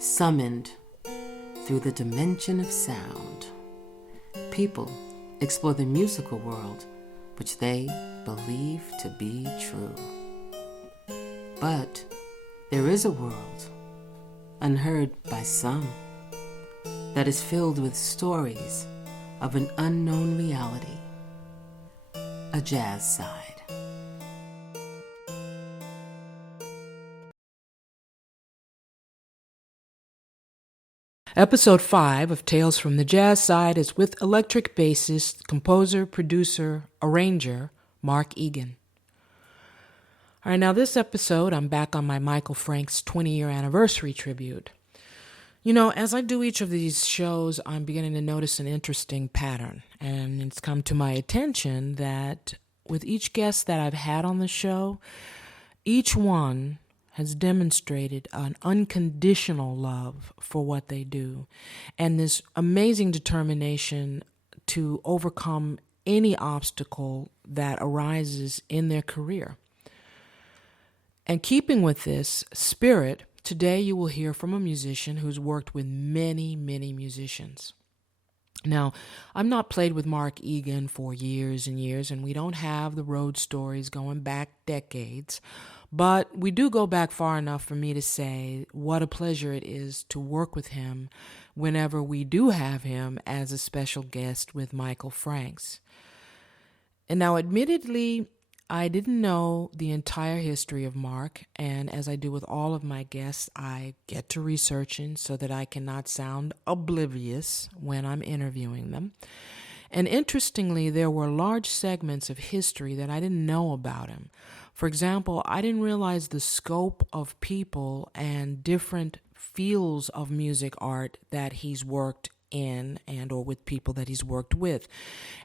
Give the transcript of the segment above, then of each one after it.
Summoned through the dimension of sound, people explore the musical world which they believe to be true. But there is a world, unheard by some, that is filled with stories of an unknown reality, a jazz side. Episode 5 of Tales from the Jazz Side is with electric bassist, composer, producer, arranger, Mark Egan. All right, now this episode, I'm back on my Michael Franks 20-year anniversary tribute. You know, as I do each of these shows, I'm beginning to notice an interesting pattern, and it's come to my attention that with each guest that I've had on the show, each one has demonstrated an unconditional love for what they do and this amazing determination to overcome any obstacle that arises in their career. And keeping with this spirit, today you will hear from a musician who's worked with many, many musicians. Now, I've not played with Mark Egan for years and years, and we don't have the road stories going back decades, but we do go back far enough for me to say what a pleasure it is to work with him whenever we do have him as a special guest with Michael Franks. And now, admittedly, I didn't know the entire history of Mark, and as I do with all of my guests, I get to researching so that I cannot sound oblivious when I'm interviewing them. And interestingly, there were large segments of history that I didn't know about him. For example, I didn't realize the scope of people and different fields of music art that he's worked in and or with people that he's worked with.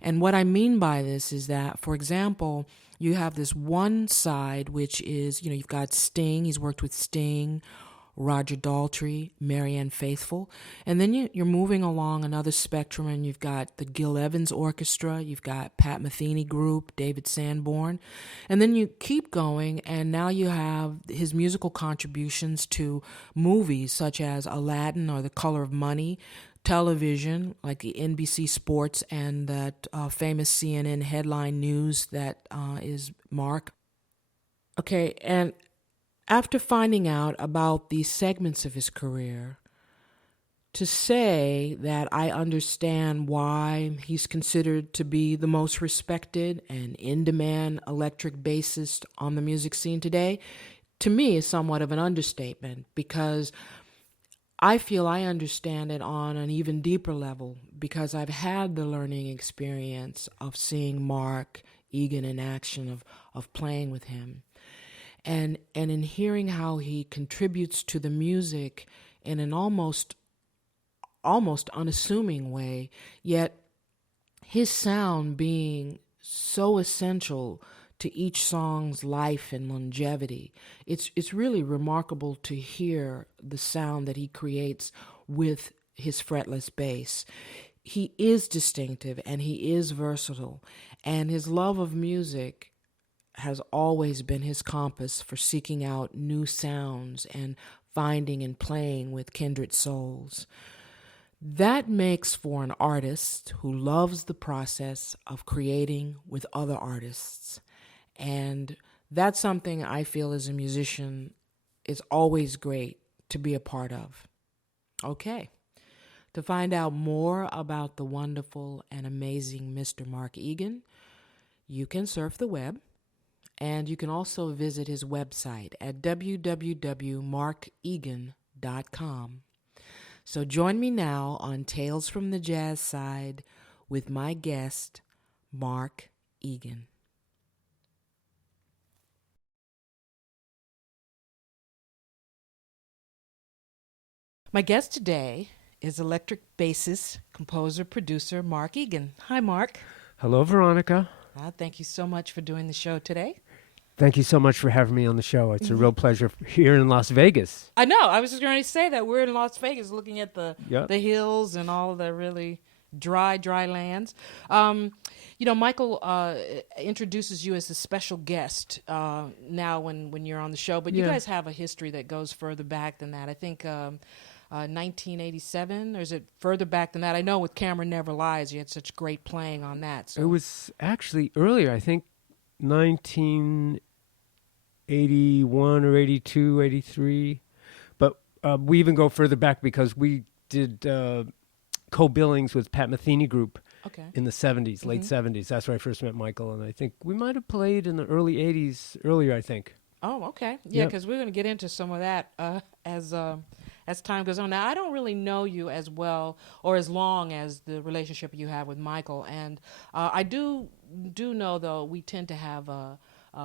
And what I mean by this is that, for example, you have this one side, which is, you've got Sting. He's worked with Sting, Roger Daltrey, Marianne Faithfull. And then you're moving along another spectrum, and you've got the Gil Evans Orchestra, you've got Pat Metheny Group, David Sanborn. And then you keep going, and now you have his musical contributions to movies such as Aladdin or The Color of Money, television like the NBC Sports and that famous CNN headline news that is Mark. Okay, and after finding out about these segments of his career, to say that I understand why he's considered to be the most respected and in-demand electric bassist on the music scene today, to me is somewhat of an understatement, because I feel I understand it on an even deeper level because I've had the learning experience of seeing Mark Egan in action, of playing with him. And in hearing how he contributes to the music in an almost unassuming way, yet his sound being so essential to each song's life and longevity. It's really remarkable to hear the sound that he creates with his fretless bass. He is distinctive and he is versatile, and his love of music has always been his compass for seeking out new sounds and finding and playing with kindred souls. That makes for an artist who loves the process of creating with other artists. And that's something I feel as a musician is always great to be a part of. Okay, to find out more about the wonderful and amazing Mr. Mark Egan, you can surf the web. And you can also visit his website at www.markegan.com. So join me now on Tales from the Jazz Side with my guest, Mark Egan. My guest today is electric bassist, composer, producer, Mark Egan. Hi, Mark. Hello, Veronica. Thank you so much for doing the show today. Thank you so much for having me on the show. It's a real pleasure here in Las Vegas. I know. I was just going to say that. We're in Las Vegas looking at the hills and all the really dry lands. Michael introduces you as a special guest now when you're on the show, but you guys have a history that goes further back than that. I think 1987, or is it further back than that? I know with Camera Never Lies, you had such great playing on that. So It was actually earlier, I think 1981 or 82, 83. But we even go further back because we did co-billings with Pat Metheny Group in the 70s, late 70s. That's where I first met Michael. And I think we might have played in the early 80s, earlier, I think. Oh, okay. Yeah, because we're going to get into some of that as time goes on. Now, I don't really know you as well or as long as the relationship you have with Michael. And I do know, though, we tend to have,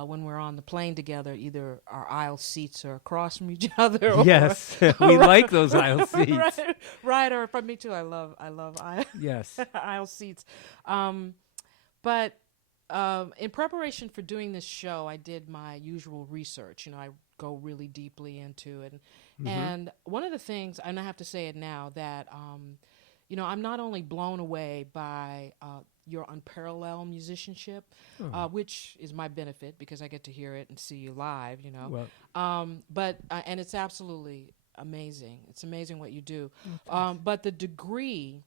when we're on the plane together, either our aisle seats are across from each other. Or, yes, we like those aisle seats. Right, or for me too. I love aisle, yes. aisle seats. But in preparation for doing this show, I did my usual research. I go really deeply into it. And one of the things, and I have to say it now, that, I'm not only blown away by your unparalleled musicianship, which is my benefit because I get to hear it and see you live, Well, but and it's absolutely amazing. It's amazing what you do. But the degree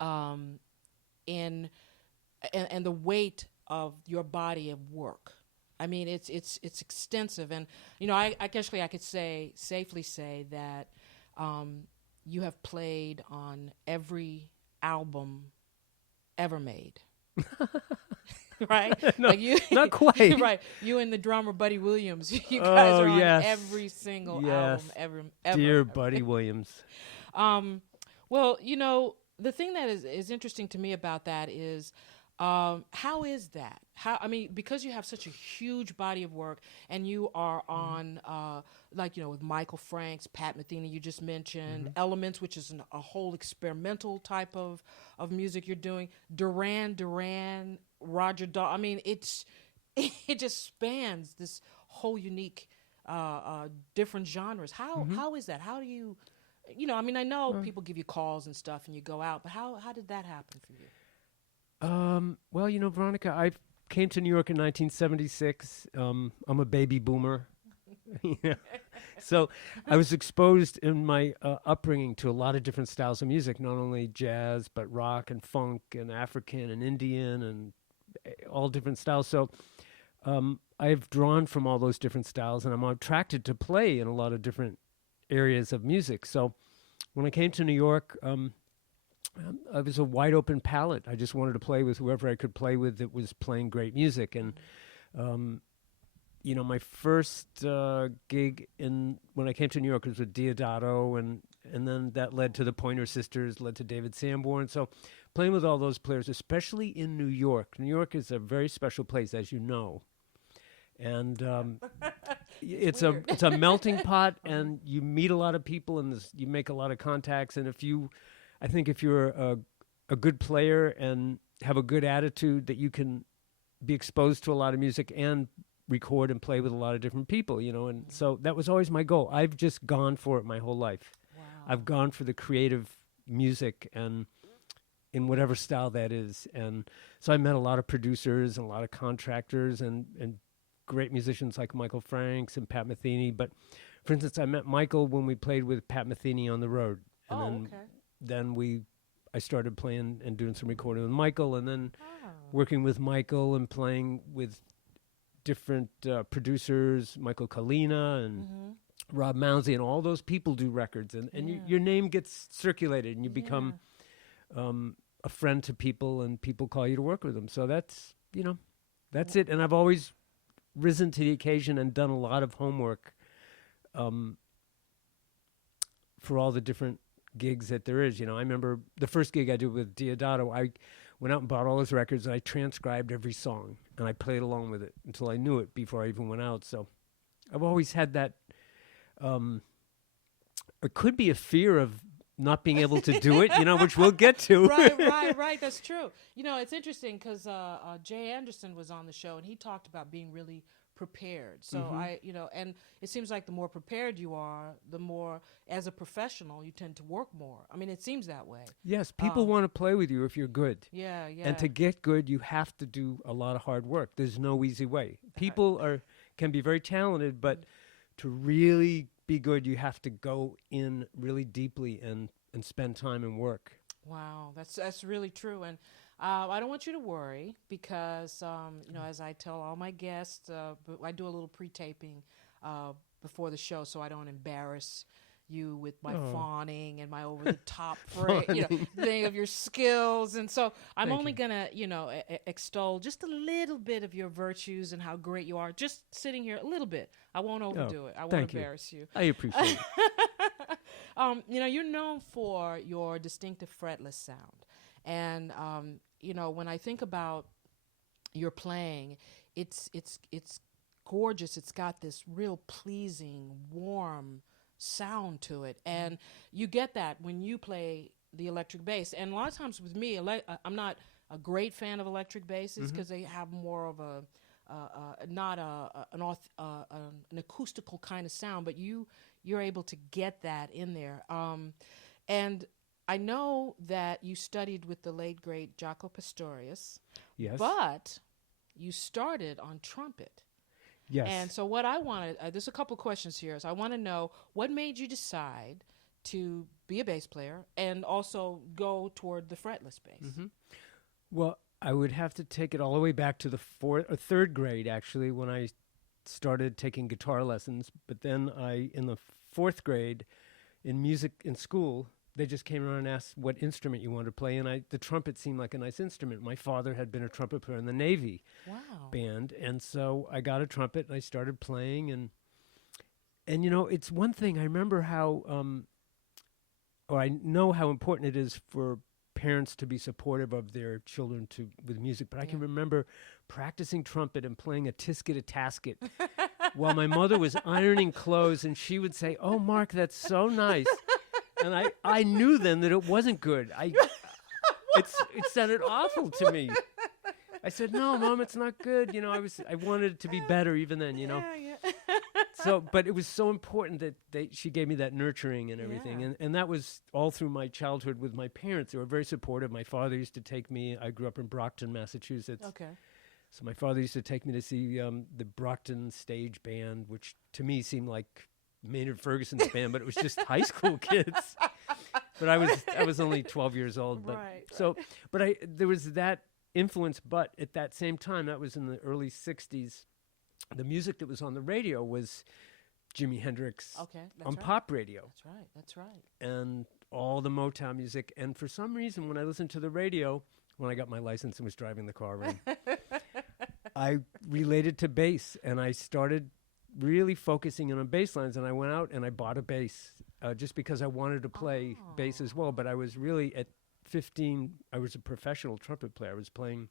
and the weight of your body of work. I mean, it's extensive, and I could safely say that you have played on every album ever made. Right? No, like you, not quite. Right. You and the drummer Buddy Williams. You guys are on every single album ever. Dear Buddy Williams. Well, the thing that is interesting to me about that is how is that? Because you have such a huge body of work and you are on, with Michael Franks, Pat Metheny, you just mentioned, Elements, which is a whole experimental type of music you're doing, Duran, Roger Dahl. It just spans this whole unique, different genres. How is that? How do you, I know people give you calls and stuff and you go out, but how did that happen for you? Well, Veronica, I came to New York in 1976. I'm a baby boomer. So I was exposed in my upbringing to a lot of different styles of music, not only jazz, but rock and funk and African and Indian and all different styles. So I've drawn from all those different styles, and I'm attracted to play in a lot of different areas of music. So when I came to New York, I was a wide open palette. I just wanted to play with whoever I could play with that was playing great music. And, my first gig when I came to New York was with Diodato, and then that led to the Pointer Sisters, led to David Sanborn. So playing with all those players, especially in New York. New York is a very special place, as you know. And it's a melting pot, and you meet a lot of people, and you make a lot of contacts. And I think if you're a good player and have a good attitude, that you can be exposed to a lot of music and record and play with a lot of different people, and so that was always my goal. I've just gone for it my whole life. Wow. I've gone for the creative music and in whatever style that is. And so I met a lot of producers and a lot of contractors and great musicians like Michael Franks and Pat Metheny. But for instance, I met Michael when we played with Pat Metheny on the road. And then I started playing and doing some recording with Michael, and then working with Michael and playing with different producers, Michael Kalina and Rob Mounsey, and all those people do records, and your name gets circulated, and you become a friend to people, and people call you to work with them. So that's it. And I've always risen to the occasion and done a lot of homework for all the different gigs that there is. I remember the first gig I did with Diodato, I went out and bought all his records, and I transcribed every song, and I played along with it until I knew it before I even went out. So I've always had that, it could be a fear of not being able to do it, which we'll get to. Right. That's true. It's interesting because Jay Anderson was on the show, and he talked about being really prepared. So and it seems like the more prepared you are, the more, as a professional, you tend to work more. It seems that way. Yes, people want to play with you if you're good. Yeah. And to get good, you have to do a lot of hard work. There's no easy way. People can be very talented, but to really be good, you have to go in really deeply and spend time and work. Wow, that's really true, and I don't want you to worry because as I tell all my guests, but I do a little pre-taping before the show, so I don't embarrass you with my fawning and my over-the-top thing of your skills, and so I'm Thank only you. gonna extol just a little bit of your virtues and how great you are, just sitting here a little bit. I won't overdo it. I won't thank you. embarrass you. I appreciate it. You're known for your distinctive fretless sound. And, when I think about your playing, it's gorgeous. It's got this real pleasing, warm sound to it. And you get that when you play the electric bass. And a lot of times with me, I'm not a great fan of electric basses because they have more of a not an acoustical kind of sound, but you're able to get that in there. And I know that you studied with the late great Jaco Pastorius, Yes. but you started on trumpet. Yes. And so what I wanted, there's a couple questions here. So I want to know what made you decide to be a bass player and also go toward the fretless bass. Well, I would have to take it all the way back to the third grade, actually, when I started taking guitar lessons. But then in the fourth grade, in music in school, they just came around and asked what instrument you wanted to play, and the trumpet seemed like a nice instrument. My father had been a trumpet player in the Navy band, and so I got a trumpet and I started playing. And it's one thing I remember how, or I know how important it is for parents to be supportive of their children with music, but I can remember practicing trumpet and playing a tisket a tasket while my mother was ironing clothes, and she would say, "Oh, Mark, that's so nice." And I knew then that it wasn't good. It sounded awful to me. I said, "No, Mom, it's not good." I wanted it to be better even then, Yeah. So, but it was so important that she gave me that nurturing and everything. Yeah. And that was all through my childhood with my parents. They were very supportive. My father used to take me. I grew up in Brockton, Massachusetts. Okay. So my father used to take me to see the Brockton stage band, which to me seemed like Maynard Ferguson's band, but it was just high school kids. But I was only 12 years old. But Right. there was that influence. But at that same time, that was in the early 60s, the music that was on the radio was Jimi Hendrix on pop radio. That's right. And all the Motown music. And for some reason, when I listened to the radio, when I got my license and was driving the car around, I related to bass, and I started really focusing in on bass lines, and I went out and I bought a bass just because I wanted to play bass as well. But I was really, at 15, I was a professional trumpet player. I was playing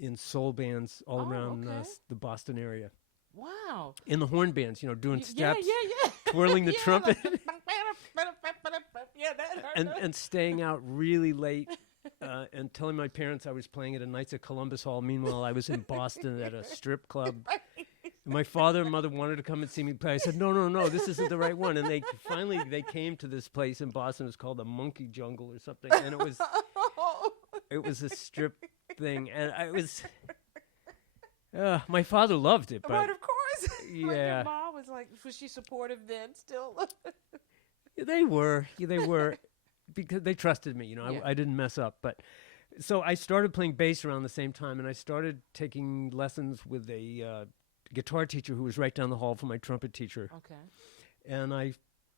in soul bands all around the Boston area. Wow. In the horn bands, doing steps, Yeah. twirling the trumpet, Yeah, that hurt. and staying out really late and telling my parents I was playing at a Knights of Columbus Hall. Meanwhile, I was in Boston at a strip club. My father and mother wanted to come and see me play. I said, no, this isn't the right one. And they finally came to this place in Boston. It was called the Monkey Jungle or something. And it was a strip thing. And my father loved it. But Right, of course. Like yeah. your mom was she supportive then still? They were, because they trusted me. I didn't mess up. But so I started playing bass around the same time, and I started taking lessons with a guitar teacher who was right down the hall from my trumpet teacher. Okay. And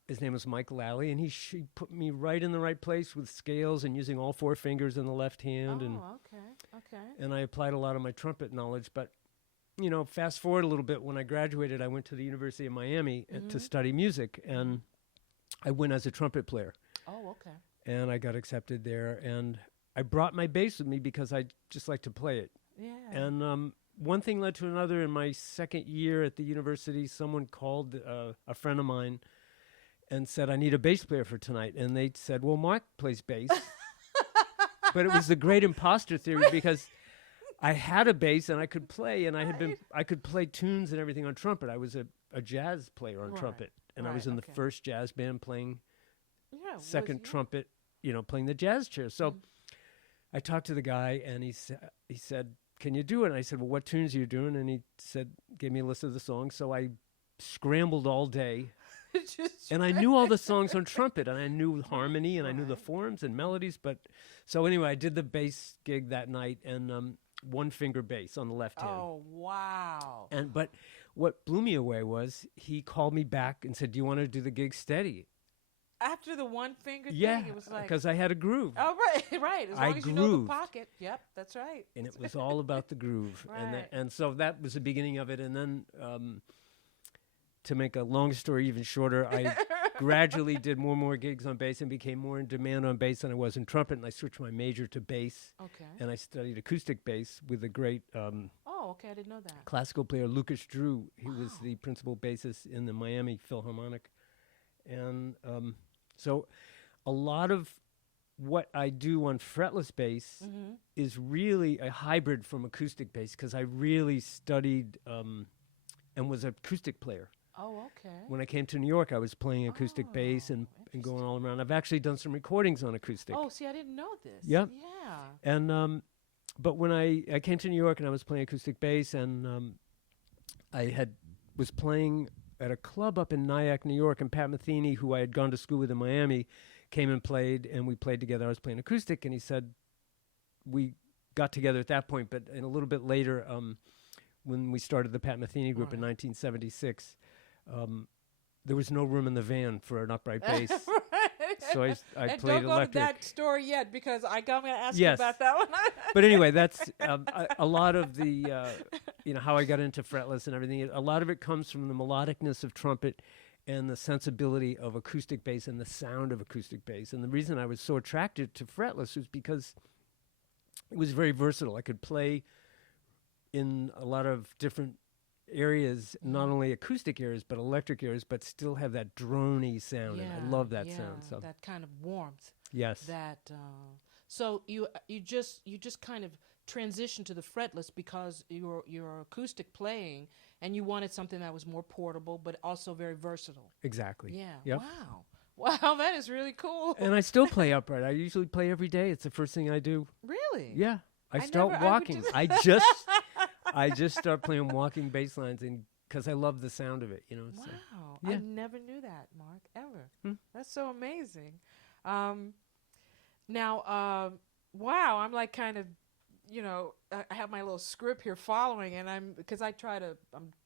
his name was Mike Lally, and she put me right in the right place with scales and using all four fingers in the left hand. Okay. And I applied a lot of my trumpet knowledge. But, fast forward a little bit, when I graduated, I went to the University of Miami to study music, and I went as a trumpet player. Oh, okay. And I got accepted there, and I brought my bass with me because I just like to play it. Yeah. And one thing led to another. In my second year at the university, someone called a friend of mine and said, "I need a bass player for tonight." And they said, "Well, Mark plays bass." But it was the great imposter theory, because I had a bass and I could play, and I could play tunes and everything on trumpet. I was a jazz player on trumpet, and I was in the first jazz band playing second trumpet, playing the jazz chair. So I talked to the guy, and he said, "Can you do it?" And I said, "Well, what tunes are you doing?" And he gave me a list of the songs. So I scrambled all day And I knew all the songs on trumpet, and I knew harmony, and I knew the forms and melodies. But so anyway, I did the bass gig that night, and one finger bass on the left hand. Oh, wow. But what blew me away was he called me back and said, "Do you want to do the gig steady?" After the one finger Yeah, thing, it was like, because I had a groove. oh, right, right. As long as you know the pocket. Yep, that's right. And it was all about the groove. Right. And so that was the beginning of it. And then to make a long story even shorter, I gradually did more and more gigs on bass and became more in demand on bass than I was in trumpet. And I switched my major to bass. Okay. And I studied acoustic bass with a great oh, okay. I didn't know that. classical player, Lucas Drew. He was the principal bassist in the Miami Philharmonic. And so a lot of what I do on fretless bass is really a hybrid from acoustic bass, because I really studied and was an acoustic player. Oh, okay. When I came to New York, I was playing acoustic bass and going all around. I've actually done some recordings on acoustic. Oh, see, I didn't know this. Yep. Yeah. And but when I came to New York and I was playing acoustic bass, and I was playing at a club up in Nyack, New York, and Pat Metheny, who I had gone to school with in Miami, came and played, and we played together. I was playing acoustic, and he said we got together at that point, but a little bit later, when we started the Pat Metheny group in 1976, there was no room in the van for an upright bass. So I and played don't go electric. to that story yet, because I'm going to ask Yes. you about that one. But anyway, that's a lot of the, how I got into fretless and everything. A lot of it comes from the melodicness of trumpet and the sensibility of acoustic bass and the sound of acoustic bass. And the reason I was so attracted to fretless was because it was very versatile. I could play in a lot of different areas, not only acoustic areas, but electric areas, but still have that drony sound. And I love that sound. So that kind of warmth. yes. That so you just kind of transitioned to the fretless because your acoustic playing, and you wanted something that was more portable but also very versatile. Exactly. Yeah. Yep. Wow, that is really cool. And I still play upright. I usually play every day. It's the first thing I do. Really? Yeah. I I start never- I would walking. just- I just start playing walking bass lines, and because I love the sound of it, Wow. So, yeah. I never knew that, Mark, ever. Hmm. That's so amazing. Now, wow, I'm like kind of, I have my little script here following, and I'm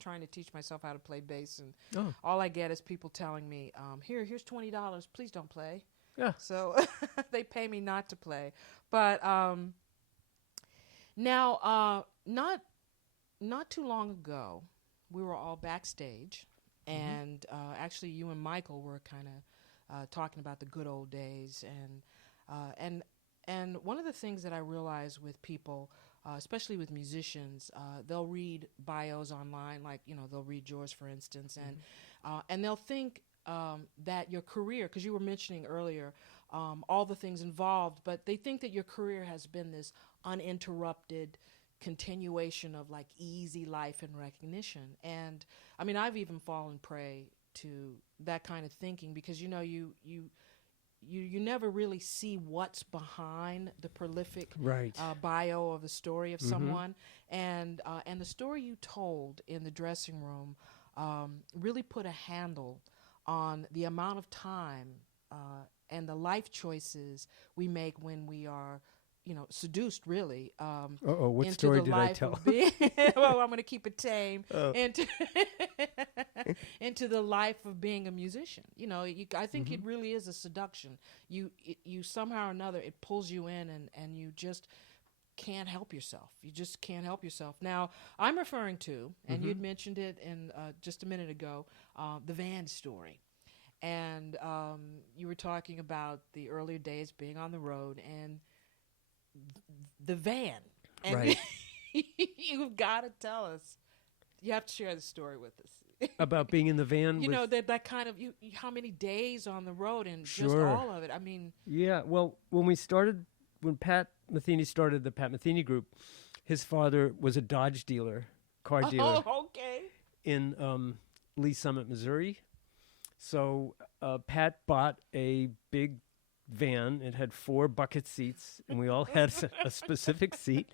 trying to teach myself how to play bass, and all I get is people telling me, here's $20, please don't play. Yeah. So they pay me not to play. But now, not too long ago, we were all backstage, and actually you and Michael were kind of talking about the good old days, and one of the things that I realize with people, especially with musicians, they'll read bios online, like they'll read yours, for instance, and they'll think that your career, because you were mentioning earlier all the things involved, but they think that your career has been this uninterrupted continuation of like easy life and recognition. And I mean, I've even fallen prey to that kind of thinking, because you never really see what's behind the prolific Right. bio of the story of someone, and the story you told in the dressing room really put a handle on the amount of time and the life choices we make when we are seduced, really. What into story the did I life tell? of being, well, I'm going to keep it tame. Into the life of being a musician. I think it really is a seduction. You somehow or another, it pulls you in, and you just can't help yourself. You just can't help yourself. Now, I'm referring to, and you'd mentioned it in just a minute ago, the van story. And you were talking about the earlier days being on the road and the van. And Right. you've got to tell us. You have to share the story with us. About being in the van. That kind of how many days on the road, and just Sure. all of it. I mean, Yeah. Well, when Pat Metheny started the Pat Metheny group, his father was a Dodge dealer, car dealer okay. in Lee Summit, Missouri. So Pat bought a big van. It had 4 bucket seats, and we all had a specific seat.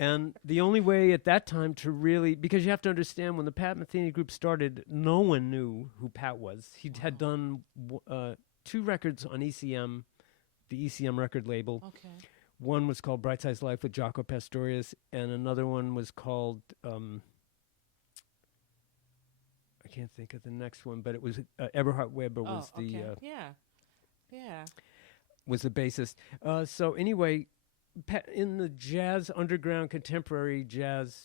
And the only way at that time to really, because you have to understand, when the Pat Metheny group started, no one knew who Pat was. He had done 2 records on ECM, the ECM record label. Okay. One was called Bright Side's Life with Jaco Pastorius, and another one was called, I can't think of the next one, but it was Eberhard Weber was was the bassist. So anyway, in the jazz, underground, contemporary jazz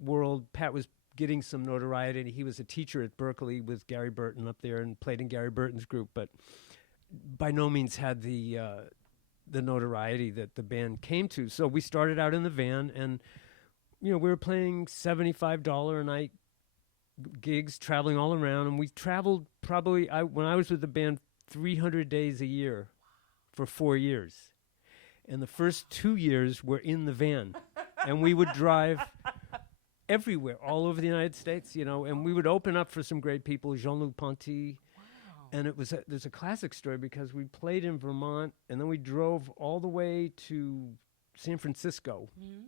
world, Pat was getting some notoriety. He was a teacher at Berkeley with Gary Burton up there and played in Gary Burton's group, but by no means had the notoriety that the band came to. So we started out in the van, and we were playing $75 a night gigs, traveling all around, and we traveled probably, when I was with the band, 300 days a year for 4 years. And the first 2 years were in the van, and we would drive everywhere, all over the United States, and we would open up for some great people, Jean-Luc Ponty. And there's a classic story, because we played in Vermont, and then we drove all the way to San Francisco. Mm-hmm.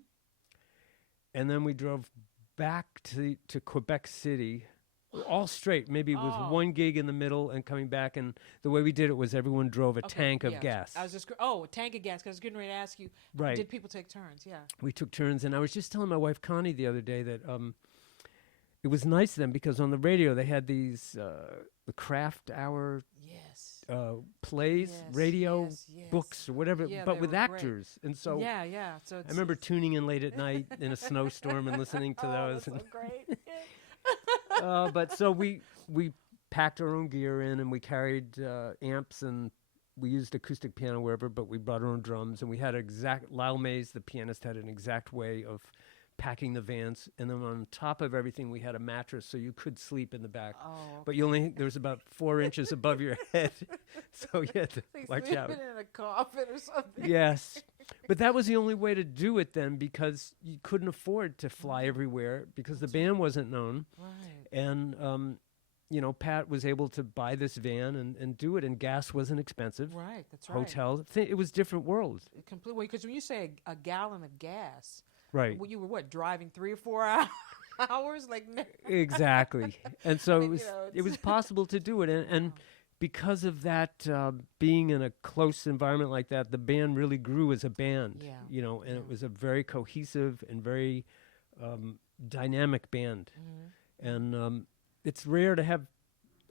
And then we drove back to Quebec City, all straight, maybe with one gig in the middle and coming back. And the way we did it was everyone drove a tank of gas. I was just, a tank of gas, because I was getting ready to ask you, did people take turns? Yeah. We took turns, and I was just telling my wife, Connie, the other day that it was nice then, because on the radio they had these the craft hour plays, radio books or whatever, but with actors. Great. And so so I remember tuning in late at night in a snowstorm and listening to those. That's so great. But so we packed our own gear in, and we carried amps, and we used acoustic piano wherever, but we brought our own drums, and we had Lyle Mays, the pianist, had an exact way of packing the vans, and then on top of everything we had a mattress, so you could sleep in the back. But there was about 4 inches above your head, so you had to watch out. Sleeping in a coffin or something. Yes, but that was the only way to do it then, because you couldn't afford to fly everywhere, because the band wasn't known. Right. And Pat was able to buy this van and do it, and gas wasn't expensive. Right, that's right. Hotels, it was different world. Completely, because when you say a gallon of gas, right, you were driving 3 or 4 hours, exactly. And so it was possible to do it, and because of that, being in a close environment like that, the band really grew as a band. And it was a very cohesive and very dynamic band. Mm-hmm. And it's rare to have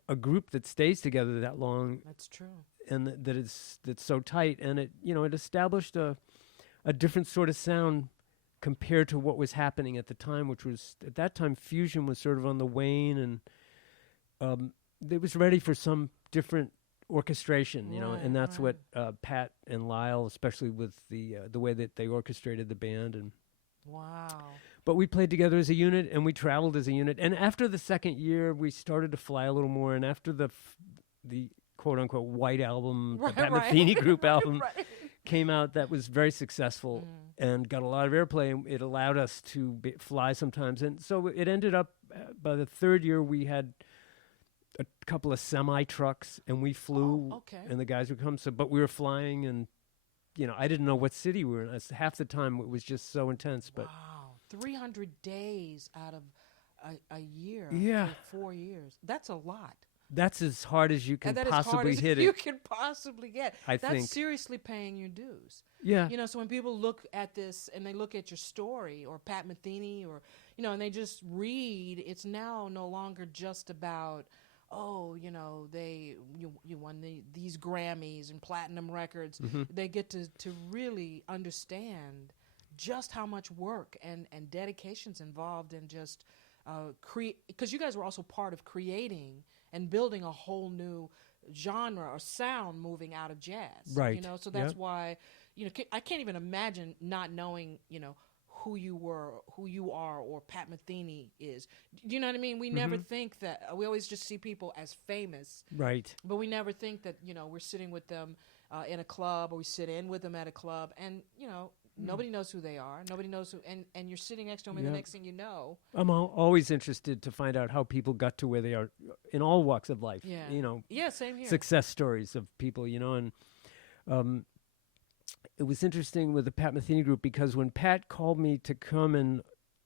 a group that stays together that long. That's true. And that's so tight, and it established a different sort of sound compared to what was happening at the time, which was, at that time, fusion was sort of on the wane, and it was ready for some different orchestration, and that's what Pat and Lyle, especially with the way that they orchestrated the band. And wow. But we played together as a unit, and we traveled as a unit. And after the second year, we started to fly a little more, and after the quote-unquote white album, the Pat Metheny group album, came out, that was very successful and got a lot of airplay, and it allowed us to fly sometimes. And so it ended up, by the third year, we had a couple of semi-trucks, and we flew, and the guys would come. But we were flying, and, I didn't know what city we were in. Half the time it was just so intense. But wow, 300 days out of a year for 4 years. That's a lot. That's as hard as you can possibly hit it. You can possibly get. I think that's seriously paying your dues. Yeah. So when people look at this and they look at your story or Pat Metheny or and they just read, it's now no longer just about you won these Grammys and platinum records. Mm-hmm. They get to really understand just how much work and dedication's involved in just because you guys were also part of creating and building a whole new genre or sound moving out of jazz. Right. So that's why, I can't even imagine not knowing, who you are, or Pat Metheny is. Do you know what I mean? We never think that, we always just see people as famous. Right. But we never think that, we're sitting with them in a club, or we sit in with them at a club, and, nobody knows who they are. Nobody knows who, and you're sitting next to them, and the next thing you know. I'm always interested to find out how people got to where they are in all walks of life. Yeah. Yeah, same here. Success stories of people, and it was interesting with the Pat Metheny group because when Pat called me to come and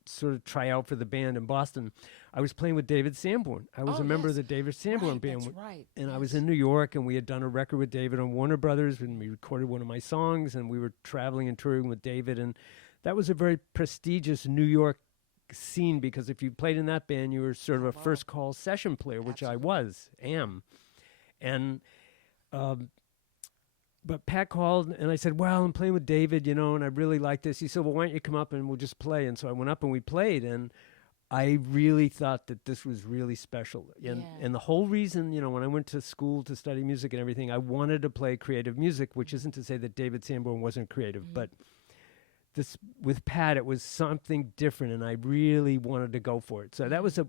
sort of try out for the band in Boston, I was playing with David Sanborn. I was a member of the David Sanborn band. That's right. And I was in New York, and we had done a record with David on Warner Brothers, and we recorded one of my songs, and we were traveling and touring with David. And that was a very prestigious New York scene because if you played in that band, you were sort of a first call session player, which I am. And but Pat called, and I said, well, I'm playing with David, and I really like this. He said, well, why don't you come up and we'll just play? And so I went up and we played, and I really thought that this was really special. And the whole reason, when I went to school to study music and everything, I wanted to play creative music, which isn't to say that David Sanborn wasn't creative, but this with Pat, it was something different, and I really wanted to go for it. So that was a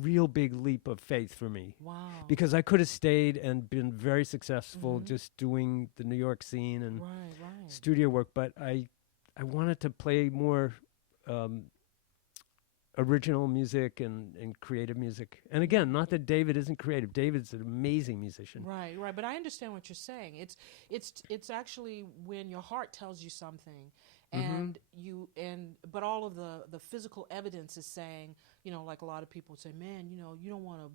real big leap of faith for me. Wow. Because I could have stayed and been very successful just doing the New York scene and studio work, but I wanted to play more original music and creative music. And again, not that David isn't creative. David's an amazing musician. Right. But I understand what you're saying. It's actually when your heart tells you something, and but all of the physical evidence is saying, like a lot of people say, man, you don't want to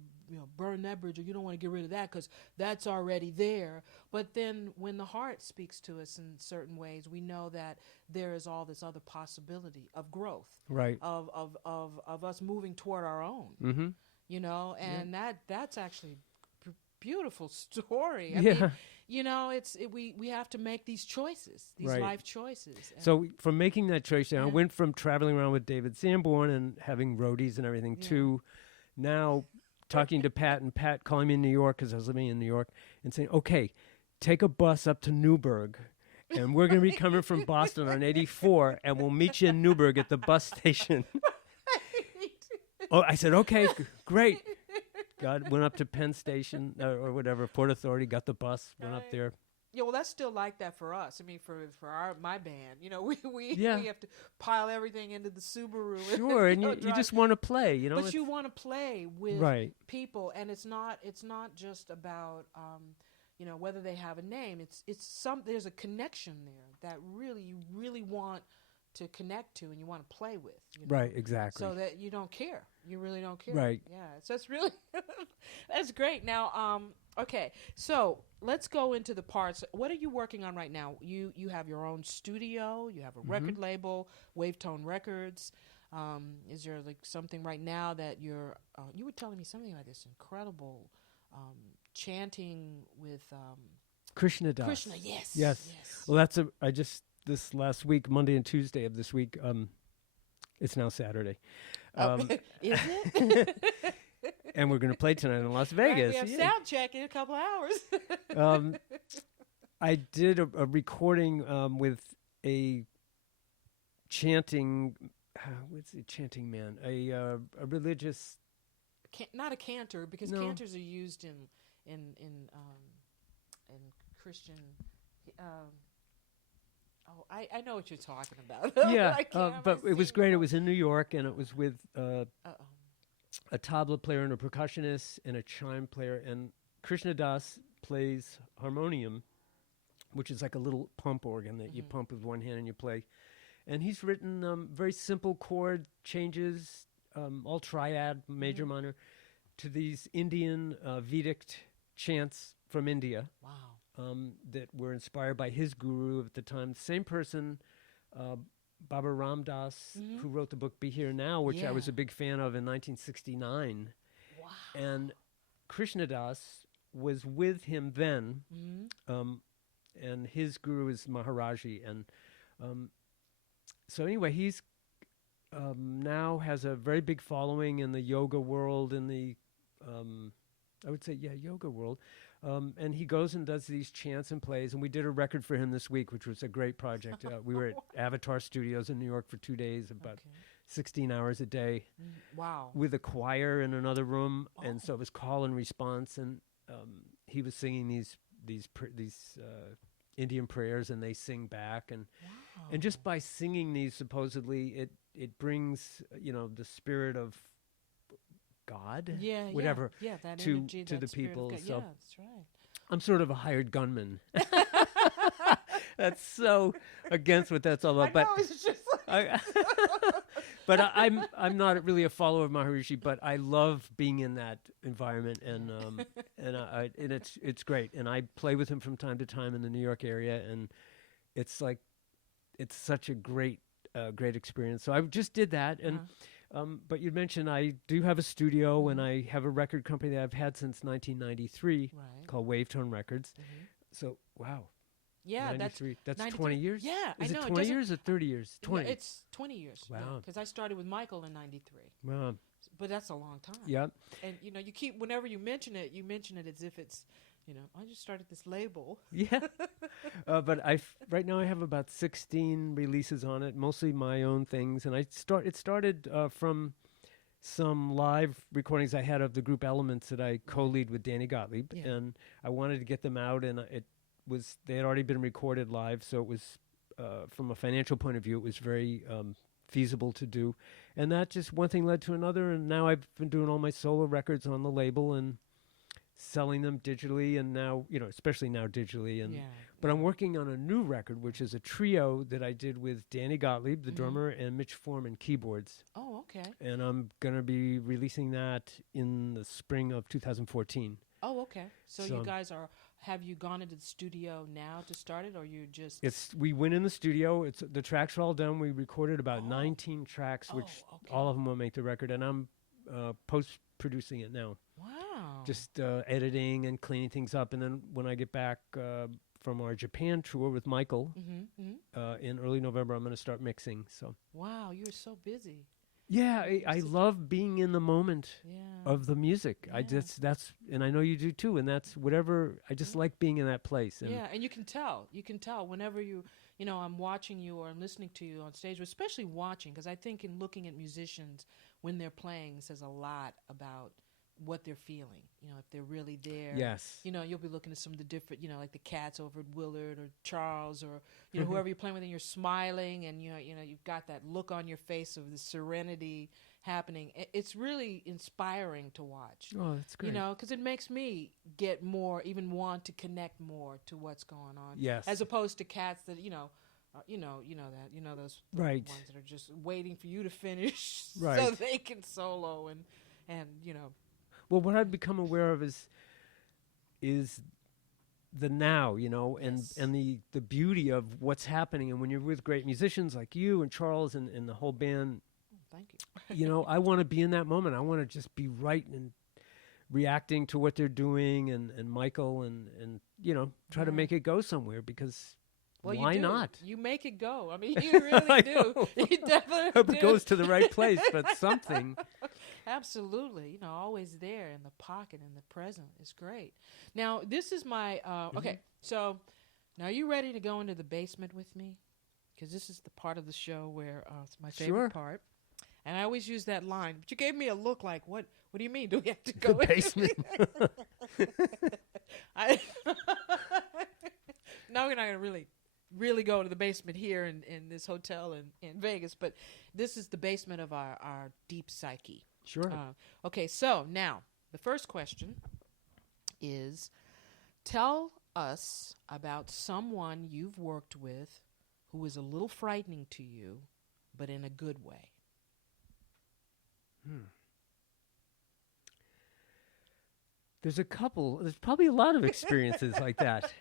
burn that bridge, or you don't want to get rid of that because that's already there. But then when the heart speaks to us in certain ways, we know that there is all this other possibility of growth, right? Of us moving toward our own, and that's actually a beautiful story. I mean, we have to make these choices, these life choices. So from making that choice, I went from traveling around with David Sanborn and having roadies and everything to now talking to Pat, and Pat calling me in New York because I was living in New York and saying, okay, take a bus up to Newburgh, and we're going to be coming from Boston on 84, and we'll meet you in Newburgh at the bus station. Oh, I said, okay, great. Went up to Penn Station or whatever, Port Authority, got the bus, went up there. Yeah, well, that's still like that for us. I mean, for my band, we have to pile everything into the Subaru. Sure, and you just want to play, But you want to play with people, and it's not just about whether they have a name. There's a connection there that you really want to connect to and you want to play with. Right, exactly. So that you don't care. You really don't care. Right. Yeah. So that's really, that's great. Now, okay. So let's go into the parts. What are you working on right now? You have your own studio. You have a record label, Wavetone Records. Is there like something right now that you were telling me something about this incredible chanting with Krishna Das. Krishna, yes. Well, this last week, Monday and Tuesday of this week, it's now Saturday. Is it? And we're going to play tonight in Las Vegas. Right, we have sound check in a couple hours. I did a recording with a chanting, what's a chanting man? A religious... not a cantor, because cantors are used in Christian... I know what you're talking about. Yeah, but it was great. It was in New York, and it was with a tabla player and a percussionist and a chime player. And Krishna Das plays harmonium, which is like a little pump organ that you pump with one hand and you play. And he's written very simple chord changes, all triad, major, minor, to these Indian Vedic chants from India. Wow. That were inspired by his guru at the time. Same person, Baba Ram Das, who wrote the book Be Here Now, which I was a big fan of in 1969. Wow. And Krishna Das was with him then, and his guru is Maharaji. And so anyway, he's now has a very big following in the yoga world, in the, I would say, yoga world. And he goes and does these chants and plays, and we did a record for him this week, which was a great project. We were at Avatar Studios in New York for 2 days, about 16 hours a day. Wow. With a choir in another room, and so it was call and response, and he was singing these Indian prayers, and they sing back, and just by singing these, supposedly it brings the spirit of God, whatever, that to energy, to that the people. So that's right. I'm sort of a hired gunman. That's so against what that's all about. I know, it's just like, I'm not really a follower of Maharishi, but I love being in that environment, and and it's great. And I play with him from time to time in the New York area, and it's such a great experience. So I just did that, and but you mentioned I do have a studio, and I have a record company that I've had since 1993 right. called Wavetone Records. So wow. Yeah, 93. That's 93. 20 years? Yeah, Is I know. it 20 years or 30 years? 20. No, it's 20 years. Wow. Because I started with Michael in 93. Wow. But that's a long time. Yep. And, you keep, whenever you mention it as if it's, I just started this label. Yeah. But right now I have about 16 releases on it, mostly my own things. And it started from some live recordings I had of the group Elements that I co-lead with Danny Gottlieb. Yeah. And I wanted to get them out, and they had already been recorded live, so it was from a financial point of view, it was very feasible to do. And that just one thing led to another, and now I've been doing all my solo records on the label and selling them digitally, and now, especially now digitally. And but I'm working on a new record, which is a trio that I did with Danny Gottlieb, the drummer, and Mitch Foreman, keyboards. Oh, okay. And I'm going to be releasing that in the spring of 2014. Oh, okay. So you guys have you gone into the studio now to start it, or you just? We went in the studio. The tracks are all done. We recorded about 19 tracks, which all of them will make the record, and I'm post-producing it now. Wow. Just editing and cleaning things up, and then when I get back from our Japan tour with Michael in early November, I'm going to start mixing. So. Wow, you're so busy. Yeah, I love being in the moment of the music. Yeah. And I know you do too. And that's whatever. I just like being in that place. And and you can tell. You can tell whenever I'm watching you or I'm listening to you on stage, especially watching, because I think in looking at musicians when they're playing says a lot about what they're feeling. If they're really there. Yes. You'll be looking at some of the different, like the Cats over at Willard or Charles or whoever you're playing with, and you're smiling, and you've got that look on your face of the serenity happening. It's really inspiring to watch. Oh, that's great. Because it makes me get more, even want to connect more to what's going on. Yes. As opposed to cats that those right. ones that are just waiting for you to finish right. so they can solo and. Well, what I've become aware of is the now, and the beauty of what's happening. And when you're with great musicians like you and Charles and the whole band, thank you. I want to be in that moment. I want to just be right and reacting to what they're doing, and Michael and try to make it go somewhere, because why not? You make it go. I mean, you really do. You definitely hope it goes to the right place, but something. Absolutely. Always there in the pocket, in the present. It's great. Now, this is my, okay, so now are you ready to go into the basement with me? Because this is the part of the show where it's my favorite part. And I always use that line. But you gave me a look like, what do you mean? Do we have to go the basement? No, we're not going to really go to the basement here in this hotel in Vegas, but this is the basement of our deep psyche. Sure. Okay, so now the first question is, tell us about someone you've worked with who is a little frightening to you, but in a good way. There's probably a lot of experiences like that.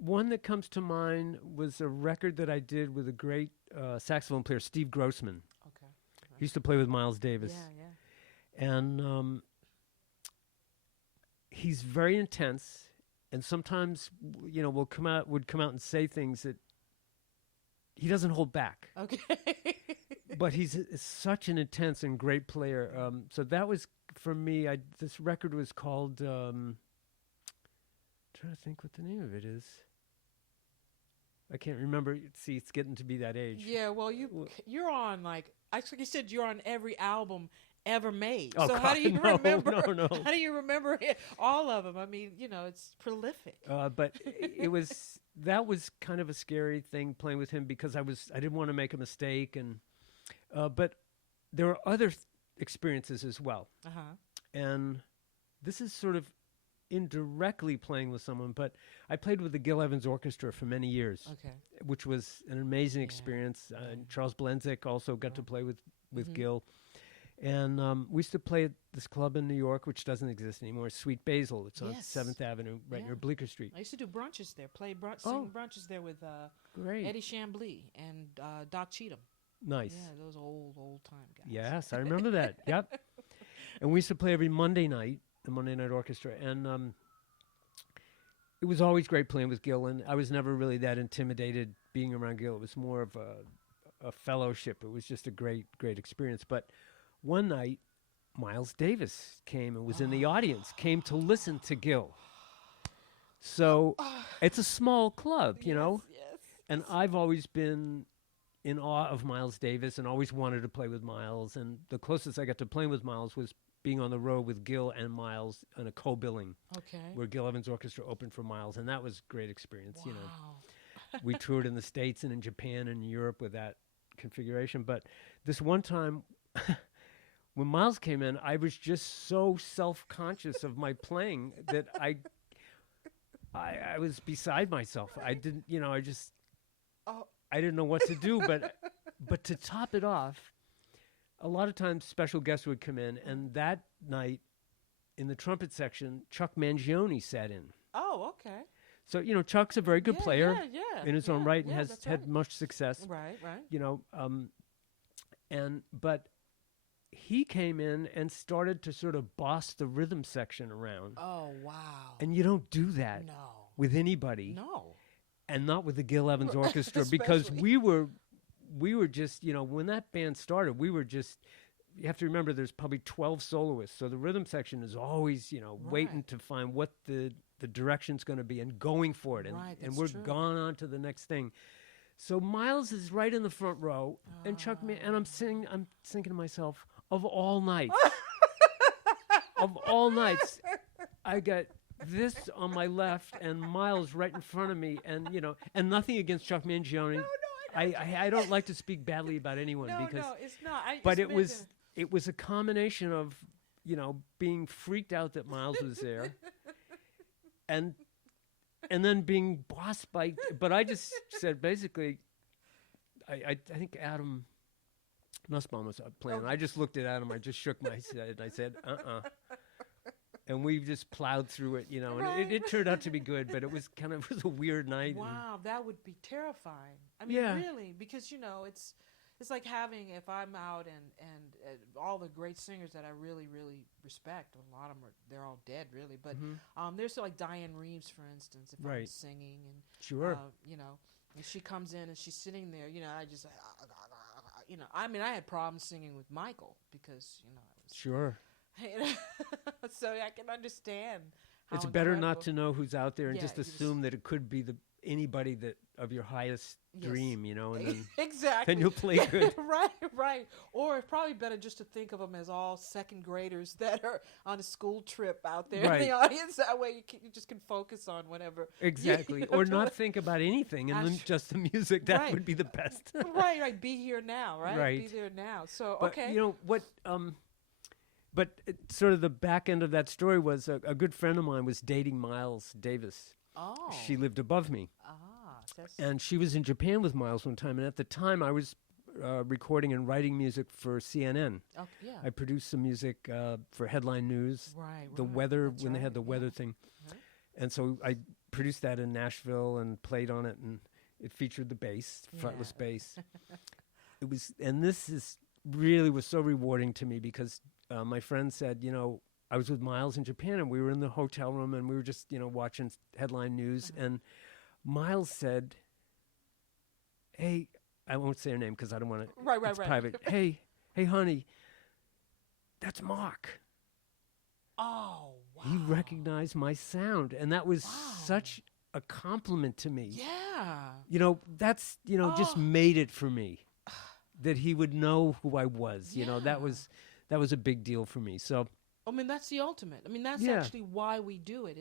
One that comes to mind was a record that I did with a great saxophone player, Steve Grossman. Okay. He used to play with Miles Davis. Yeah. And he's very intense, and sometimes would come out and say things that he doesn't hold back. Okay. But he's such an intense and great player. So that was, for me, this record was called, I'm trying to think what the name of it is. I can't remember. See, it's getting to be that age. Yeah, well, you're on, actually you said you're on every album ever made. Oh, so God, how do you remember? No. How do you remember all of them? I mean, it's prolific. But that was kind of a scary thing playing with him, because I didn't want to make a mistake, and but there were other experiences as well. Uh-huh. And this is sort of indirectly playing with someone, but I played with the Gil Evans Orchestra for many years, Okay. which was an amazing Yeah. experience. Charles Blenzik also got to play with Mhm. Gil. And we used to play at this club in New York, which doesn't exist anymore, Sweet Basil. It's on Yes. 7th Avenue, right Yeah. near Bleecker Street. I used to do brunches there, sing brunches there with Great. Eddie Chambly and Doc Cheatham. Nice. Yeah, those old time guys. Yes, I remember that. Yep. And we used to play every Monday night, the Monday Night Orchestra. And it was always great playing with Gil. And I was never really that intimidated being around Gil. It was more of a fellowship. It was just a great experience. But one night, Miles Davis came and was in the audience, came to listen to Gil. So it's a small club, you know. Yes. And I've always been in awe of Miles Davis and always wanted to play with Miles. And the closest I got to playing with Miles was being on the road with Gil and Miles on a co-billing Okay. where Gil Evans Orchestra opened for Miles. And that was a great experience, Wow. you know. We toured in the States and in Japan and Europe with that configuration. But this one time... when Miles came in, I was just so self-conscious of my playing that I was beside myself. I didn't, you know, I didn't know what to do. But to top it off, a lot of times special guests would come in, and that night in the trumpet section, Chuck Mangione sat in. Oh, okay. So, you know, Chuck's a very good player in his own right and has that's had right. much success. Right. You know, but he came in and started to sort of boss the rhythm section around. Oh, wow. And you don't do that No. with anybody. No. And not with the Gil Evans Orchestra, because we were just, you know, when that band started, we were just, you have to remember there's probably 12 soloists. So the rhythm section is always, you know, waiting to find what the direction's going to be and going for it. And we're gone on to the next thing. So Miles is right in the front row, and and I'm thinking to myself, of all nights, I got this on my left and Miles right in front of me, and you know, and nothing against Chuck Mangione. No, I don't like to speak badly about anyone because, no, it's not. but it was a combination of, you know, being freaked out that Miles was there, and then being bossed by. But I just said basically, I think Adam Nussbaum was playing. Okay. I just looked at Adam. I just shook my head and I said, and we just plowed through it, you know. And it turned out to be good, but it was a weird night. Wow, that would be terrifying. I mean, really, because you know, it's like having, if I'm out and all the great singers that I really respect. A lot of them they're all dead, really. But there's like Diane Reeves, for instance, if I'm singing and you know, and she comes in and she's sitting there, you know, I just. You know, I mean, I had problems singing with Michael because, you know, I was... You know, so I can understand how it's better not to know who's out there and just assume that it could be anybody that of your highest dream, you know, and then exactly. Then you'll play good. Right. Or it's probably better just to think of them as all second graders that are on a school trip out there in the audience. That way you just can focus on whatever. Exactly. Or not think about anything and then just the music. That would be the best. Right. Be here now, right? Be there now. So, but, you know, what... but sort of the back end of that story was a good friend of mine was dating Miles Davis. Oh. She lived above me. And she was in Japan with Miles one time. And at the time, I was recording and writing music for CNN. Oh, yeah. I produced some music for Headline News. The weather, when they had the weather thing. And so I produced that in Nashville and played on it. And it featured the bass, fretless bass. And this is really was so rewarding to me because my friend said, you know, I was with Miles in Japan and we were in the hotel room and we were just, you know, watching Headline News. And Miles said, hey, I won't say her name because I don't want to. It's private. Hey, honey, that's Mark. Oh, wow. He recognized my sound. And that was such a compliment to me. Yeah. You know, that's, you know, just made it for me that he would know who I was. You know, that was a big deal for me. So, I mean, that's the ultimate. I mean, that's actually why we do it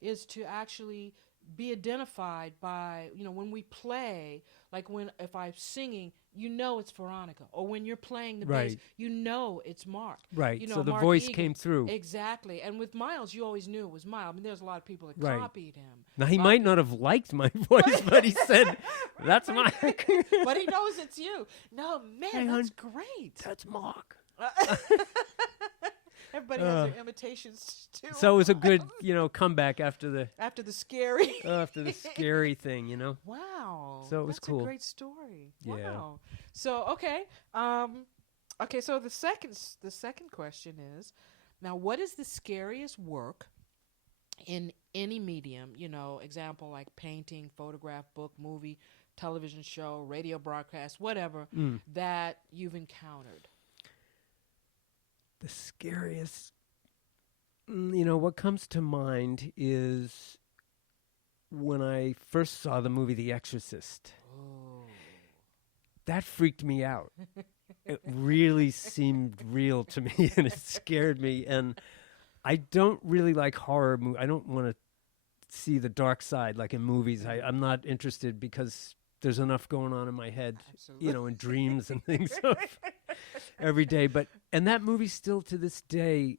is to actually be identified by, when we play, like if I'm singing, it's Veronica, or when you're playing the bass, Right. It's Mark. Right. So the Mark voice Egan. came through. Exactly. And with Miles, you always knew it was Miles. I mean, there's a lot of people that Right. copied him. Now, he might not have liked my voice, but he said, that's Mark. But he knows it's you. No, man, Hey, that's hon, great. That's Mark. Everybody has their imitations too. So it was a good, comeback after the scary. after the scary thing, Wow. So it was That's cool. a great story. Yeah. Wow. So okay, so the second question is, now what is the scariest work in any medium, example like painting, photograph, book, movie, television show, radio broadcast, whatever, that you've encountered? The scariest, what comes to mind is when I first saw the movie The Exorcist. Oh. That freaked me out. It really seemed real to me, and it scared me. And I don't really like horror movies. I don't want to see the dark side like in movies. I'm not interested because there's enough going on in my head, Absolutely. in dreams and things every day. And that movie still to this day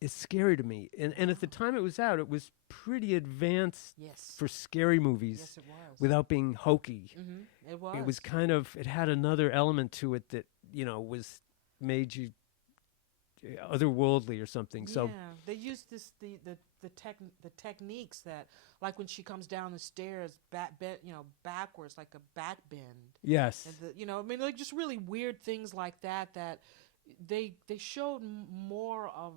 is scary to me. And at the time it was out, it was pretty advanced for scary movies. Yes, it was. Without being hokey. Mm-hmm. It was. It was kind of, it had another element to it that, was made you otherworldly or something. Yeah, So they used the techniques that, like when she comes down the stairs, backwards, like a back bend. yes. And like just really weird things like that. That they showed more of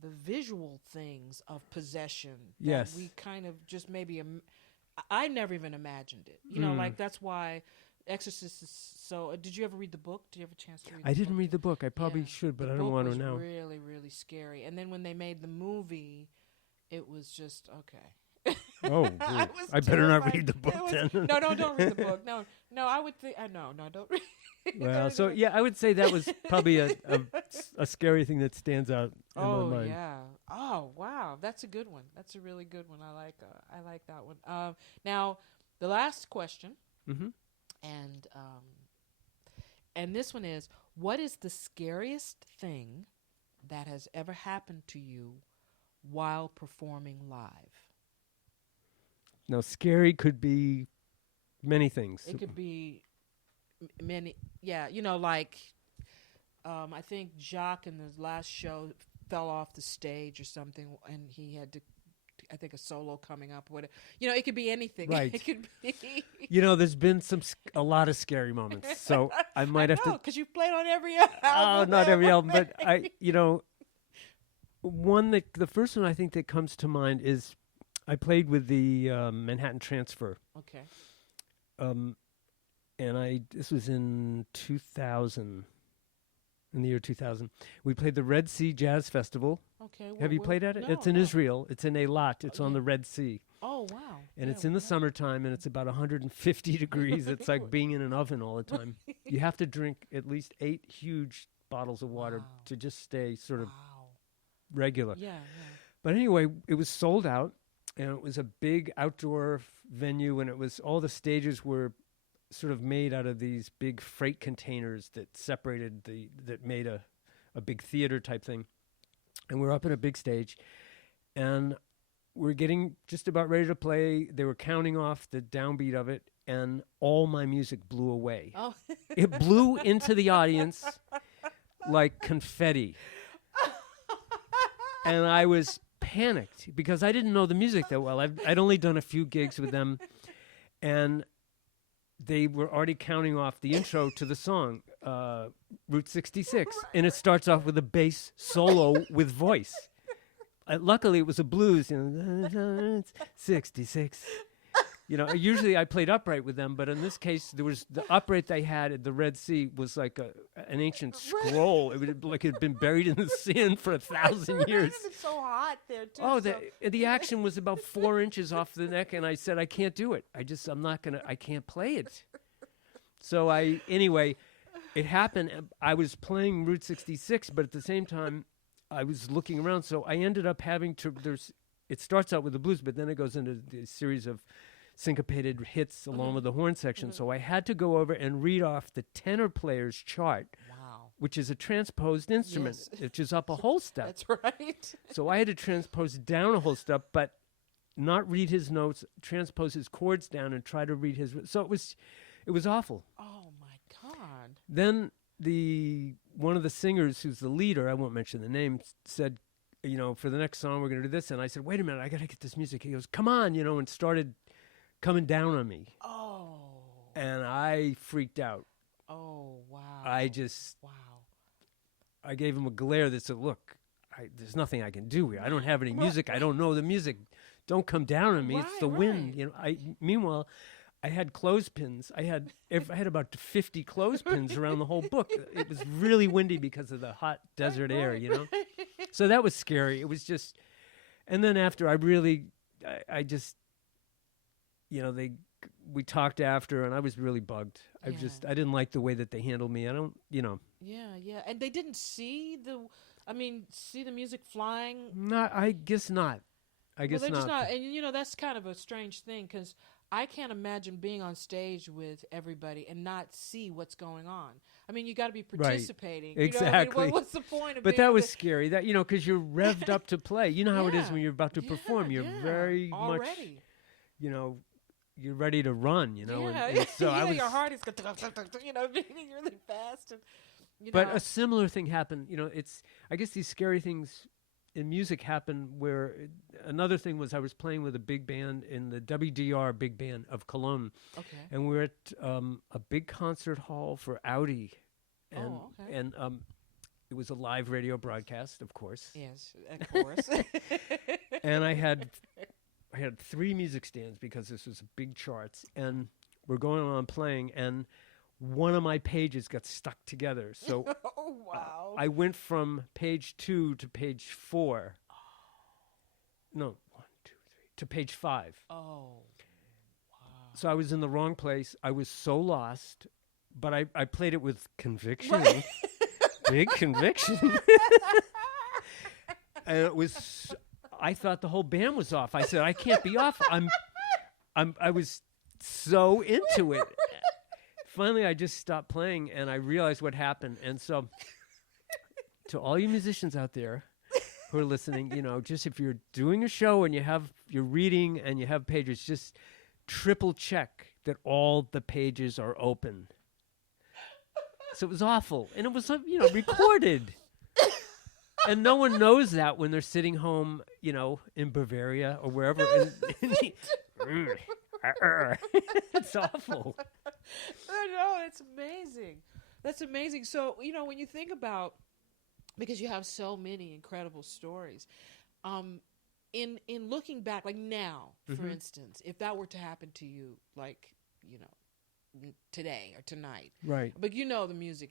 the visual things of possession. That Yes. we kind of just maybe I never even imagined it. Like that's why Exorcist is so. Did you ever read the book? Did you have a chance to read? I didn't read the book. I probably Yeah. should, but The I don't book want to was know. Really, really scary. And then when they made the movie, it was just okay. Oh, I ooh. was I better not terrified. read the book It was- then. No, don't read the book. No, I would think. No, don't read. Well, so yeah, I would say that was probably a scary thing that stands out in Oh my mind. yeah. Oh wow, that's a good one. That's a really good one. I like that one. Now, the last question, Mm-hmm. and this one is: what is the scariest thing that has ever happened to you while performing live? Now, scary could be many things. It could be many. Yeah, like I think Jacques in the last show fell off the stage or something, and he had to. I think a solo coming up with it. It could be anything. Right. It could be. There's been a lot of scary moments. So I might have to. because you played on every album. Oh, not every album, but ever. the first one I think that comes to mind is I played with the Manhattan Transfer. Okay. And this was in 2000, in the year 2000. We played the Red Sea Jazz Festival. Okay. Have you played at it? No, It's in no. Israel. It's in Eilat. It's on Okay. the Red Sea. Oh wow. And Yeah, it's in the wow. summertime, and it's about 150 degrees. It's like being in an oven all the time. You have to drink at least 8 huge bottles of water Wow. to just stay sort of Wow. regular. Yeah. But anyway, it was sold out, and it was a big outdoor venue, and it was all the stages were sort of made out of these big freight containers that separated that made a big theater type thing. And we're up in a big stage, and we're getting just about ready to play. They were counting off the downbeat of it, and all my music blew away. Oh. It blew into the audience like confetti. And I was panicked because I didn't know the music that well. I'd only done a few gigs with them, and they were already counting off the intro to the song, Route 66. And it starts off with a bass solo with voice. Luckily, it was a blues. 66. Usually I played upright with them, but in this case, there was the upright they had at the Red Sea was like an ancient scroll. It would like it had been buried in the sand for 1,000 years. It's so hot there too. Oh, so- the action was about 4 inches off the neck, and I said, I can't do it. I can't play it. So anyway, it happened. I was playing Route 66, but at the same time, I was looking around. So I ended up having to, it starts out with the blues, but then it goes into the series of syncopated hits along with the horn section. So I had to go over and read off the tenor player's chart, which is a transposed instrument, which is up a whole step. That's right. So I had to transpose down a whole step, but not read his notes, transpose his chords down, and try to read his. So it was awful. Oh my God. Then one of the singers, who's the leader, I won't mention the name, said, for the next song we're going to do this, and I said, wait a minute, I got to get this music. He goes, come on, and started coming down on me. Oh. And I freaked out. Oh wow. Wow. I gave him a glare that said, look, there's nothing I can do here. I don't have any music. I don't know the music. Don't come down on me. It's the wind. Meanwhile, I had clothespins. I had about 50 clothespins around the whole book. It was really windy because of the hot desert air, So that was scary. It was just, and then after I just, we talked after, and I was really bugged. I didn't like the way that they handled me. I don't. Yeah. And they didn't see the music flying? I guess not. I guess they're not. Just not. And, that's kind of a strange thing, because I can't imagine being on stage with everybody and not see what's going on. I mean, you got to be participating. Right. Exactly. What's the point of But that was scary. That because you're revved up to play. You know how it is when you're about to perform. You're very already. much, you're ready to run. Yeah. And so your heart is beating really fast. And, But a similar thing happened. I guess these scary things in music happen where another thing was I was playing with a big band in the WDR Big Band of Cologne. Okay. And we were at a big concert hall for Audi. And it was a live radio broadcast, of course. Yes, of course. And I had 3 music stands because this was big charts. And we're going on playing, and one of my pages got stuck together. So oh, wow. I went from page 2 to page 4. No, 1, 2, 3, to page 5. Oh, wow. So I was in the wrong place. I was so lost, but I played it with conviction. Right. Big conviction. And it was, I thought the whole band was off. I said, I can't be off. I was so into it. Finally, I just stopped playing, and I realized what happened. And so, to all you musicians out there who are listening, just if you're doing a show and you're reading and you have pages, just triple check that all the pages are open. So it was awful, and it was recorded, and no one knows that when they're sitting home, in Bavaria or wherever. It's awful. I know, it's amazing. That's amazing. So, when you think about, because you have so many incredible stories, in looking back, like now, for instance, if that were to happen to you, like, today or tonight. Right. But the music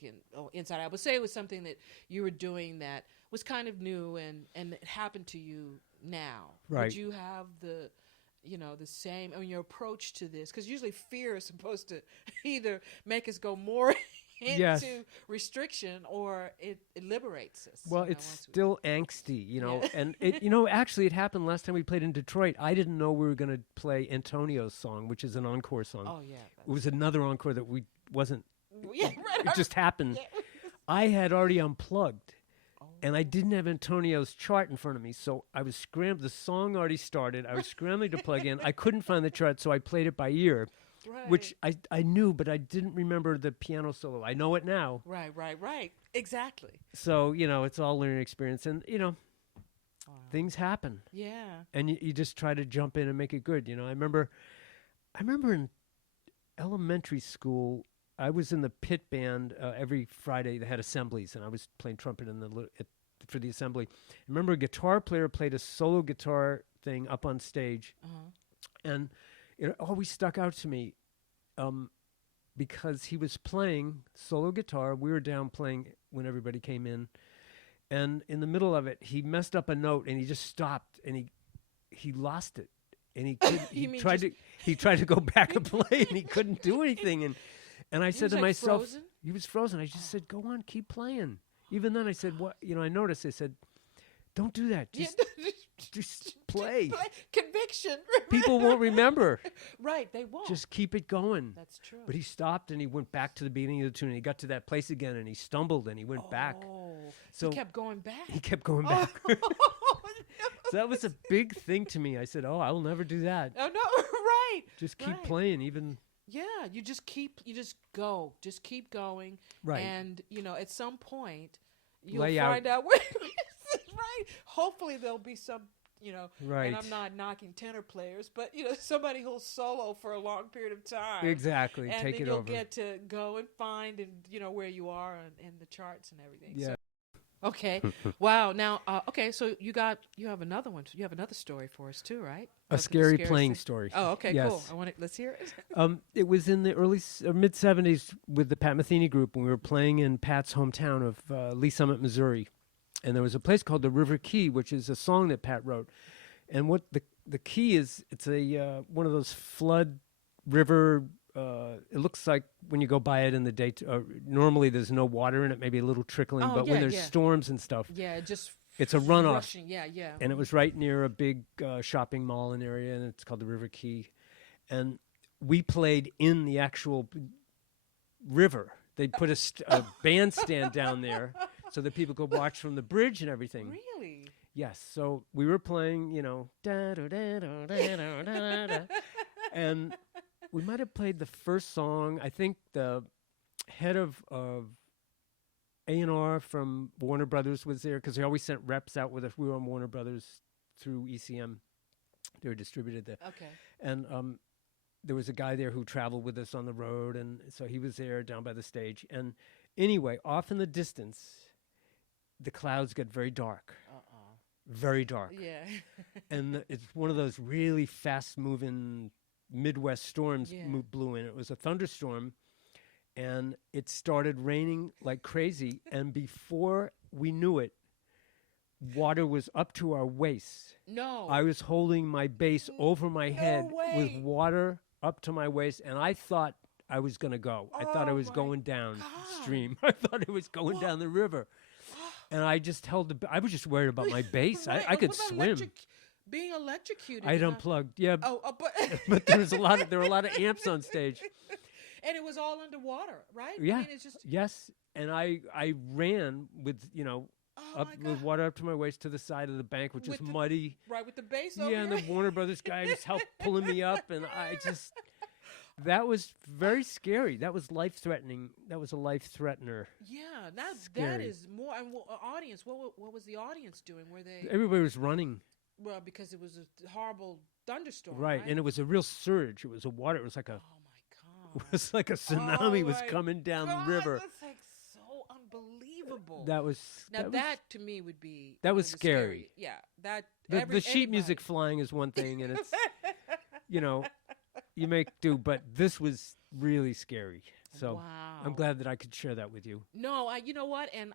inside out. But say it was something that you were doing that was kind of new and it happened to you now. Right. Would you have the same, your approach to this? Because usually fear is supposed to either make us go more into restriction or it liberates us. Well, it's still angsty, and it, actually it happened last time we played in Detroit. I didn't know we were going to play Antonio's song, which is an encore song. Oh, yeah. It was another encore that we wasn't, Yeah, right. it just happened. Yeah. I had already unplugged. And I didn't have Antonio's chart in front of me, so I was scrambling. The song already started. I was scrambling to plug in. I couldn't find the chart, so I played it by ear, which I knew, but I didn't remember the piano solo. I know it now. Right. Exactly. So, it's all learning experience. And, things happen. Yeah. And you just try to jump in and make it good. I remember in elementary school, I was in the pit band every Friday. They had assemblies, and I was playing trumpet for the assembly. I remember a guitar player played a solo guitar thing up on stage, and it always stuck out to me because he was playing solo guitar. We were down playing when everybody came in, and in the middle of it, he messed up a note, and he just stopped, and he lost it, and he tried to go back and play, and he couldn't do anything, and I said to myself, frozen? He was frozen. I just said, go on, keep playing. Even then I said, what? I noticed, I said, don't do that. Just play. Conviction. People won't remember. Right, they won't. Just keep it going. That's true. But he stopped and he went back to the beginning of the tune. And he got to that place again and he stumbled and he went back. So he kept going back. He kept going back. So that was a big thing to me. I said, "Oh, I will never do that. Oh no, right. Just keep playing, even." Yeah, you just go, just keep going. Right. And at some point, you'll Lay find out where. Right. Hopefully there'll be some. Right. And I'm not knocking tenor players, but somebody who'll solo for a long period of time. Exactly. And Take then it you'll over. get to go and find where you are in the charts and everything. Yeah. So, okay. Wow. Now, okay. So you have another one. You have another story for us too, right? A scary playing story. Oh, okay. Yes. Cool. Let's hear it. It was in the early mid '70s with the Pat Metheny group when we were playing in Pat's hometown of Lee Summit, Missouri, and there was a place called the River Key, which is a song that Pat wrote. And what the key is, it's a one of those flood river. It looks like when you go by it in the day. Normally, there's no water in it, maybe a little trickling. But when there's storms and stuff, it's a runoff. Rushing. Yeah. And it was right near a big shopping mall and area, and it's called the River Key. And we played in the actual river. They put a bandstand down there so that people could watch from the bridge and everything. Really? Yes. So we were playing, and we might have played the first song. I think the head of A&R from Warner Brothers was there because they always sent reps out with us. We were on Warner Brothers through ECM. They were distributed there. Okay. And there was a guy there who traveled with us on the road, and so he was there down by the stage. And anyway, off in the distance, the clouds get very dark. Very dark. Yeah. And it's one of those really fast-moving Midwest storms blew in. It was a thunderstorm, and it started raining like crazy. And before we knew it, water was up to our waists. No. I was holding my bass over my head with water up to my waist, and I thought I was going to go. I thought I was going downstream. I thought it was going down the river. And I just I was just worried about my bass. I could swim. Being electrocuted. I'd unplugged, yeah. But but there were a lot of amps on stage. And it was all underwater, right? Yeah. I mean, it's just... Yes. And I ran with, with water up to my waist to the side of the bank, which is muddy. Right, with the bass over and the Warner Brothers guy just helped pulling me up, and that was very scary. That was life-threatening. That was a life-threatener. Yeah, that is more. And audience, what was the audience doing? Were they... Everybody was running. Well, because it was a horrible thunderstorm, right? And it was a real surge. It was a water. It was like a... Oh, my God. It was like a tsunami was coming down the river. That's like so unbelievable. That was... That to me would be... That was scary. Yeah. That... The sheet music flying is one thing, and it's... you make do, but this was really scary. So I'm glad that I could share that with you. No, you know what? And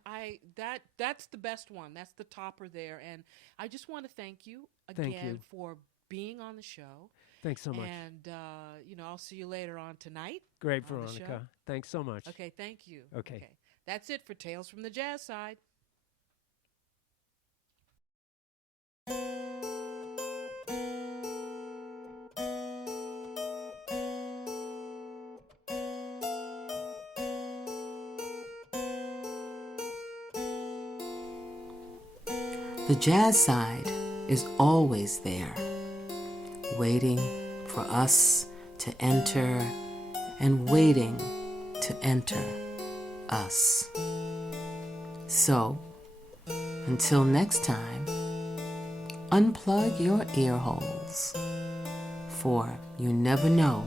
that's the best one. That's the topper there. And I just want to thank you again for being on the show. Thanks so much. And, I'll see you later on tonight. Great, Veronica. Thanks so much. Okay, thank you. Okay. That's it for Tales from the Jazz Side. The jazz side is always there, waiting for us to enter and waiting to enter us. So, until next time, unplug your ear holes, for you never know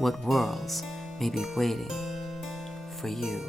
what worlds may be waiting for you.